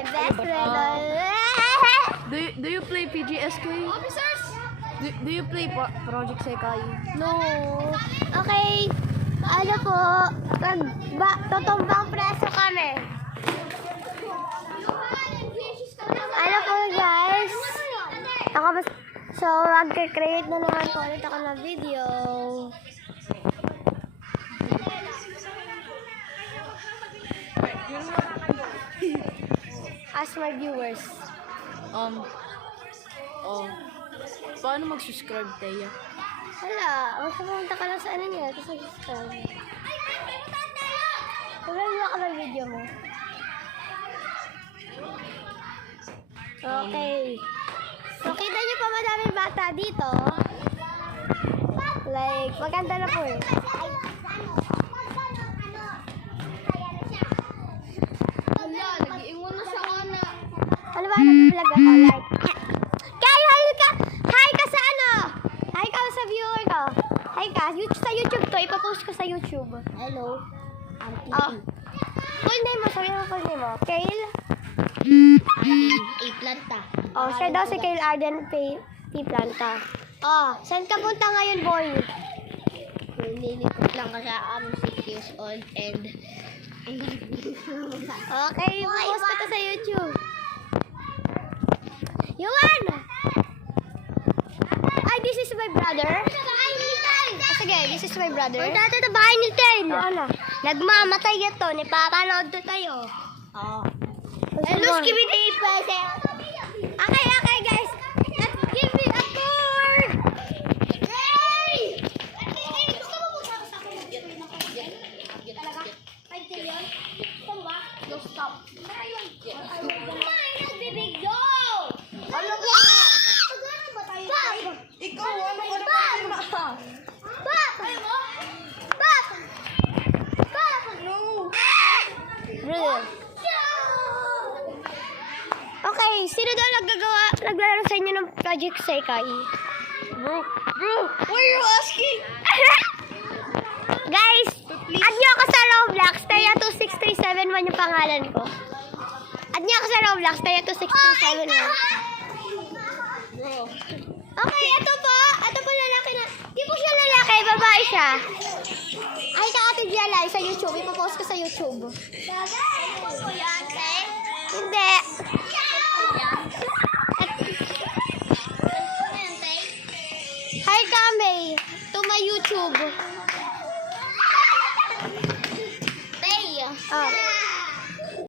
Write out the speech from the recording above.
my best friend. Do you play PGSK? Officers! Do you play Project Sekai? No. Okay. Ano po, tutumbang preso kami. Ano po guys? So, mag-create na naman po ulit ako ng video. Ask my viewers. Paano mag-subscribe, Teya? Hala, pumunta ka lang sa ano niya, tapos mag-subscribe. Pagkakala ka ng video mo. Okay. So, kita niyo pa madaming bata dito. Like, maganda na po eh. Wala, nag-iingon na sa ana. Ano ba nag-vlog ako? Like, Kay, hi ka! Hi ka sa ano? Hi ka sa viewer ko. Hi ka, sa YouTube to. Ipapost ko sa YouTube. Hello. Oh. Full name mo, sabihin mo full name mo. Kale? Planta. Oh, siya daw si Kale Arden P. Planta. Oh, saan ka punta ngayon, boy? Nililikot lang ka sa 6 years old and Okay, post ko to sa YouTube. Yuan! Ay, this is my brother. Sige, this is my brother. Punta ito sa bahay ni Ten. Ano? Nagmamatay ito. Napapanood to tayo. Oh. Hello, Skibidi Pwede. Okay, guys. Let's give me a tour. Hey! Gusto mo mo sa talaga? 5 million? Gusto mo ba? No, stop. Kumain ng bibig go! Ano ba? Magano ba tayo? Ikaw, ano ka naman? Pap! Pap! Pap! No! Bro. Okay, sino daw naglaro sa inyo ng Project Sekai? Bro, why are you asking? Guys, add nyo ako sa Roblox. Taya 26371 yung pangalan ko. Add nyo ako sa Roblox. Taya 26371. Bro. Okay, ito po. Ito po lalaki na. Di po siya lalaki. Babae siya. Ay, ka Ate Dialay sa YouTube. Ipopost ko sa YouTube.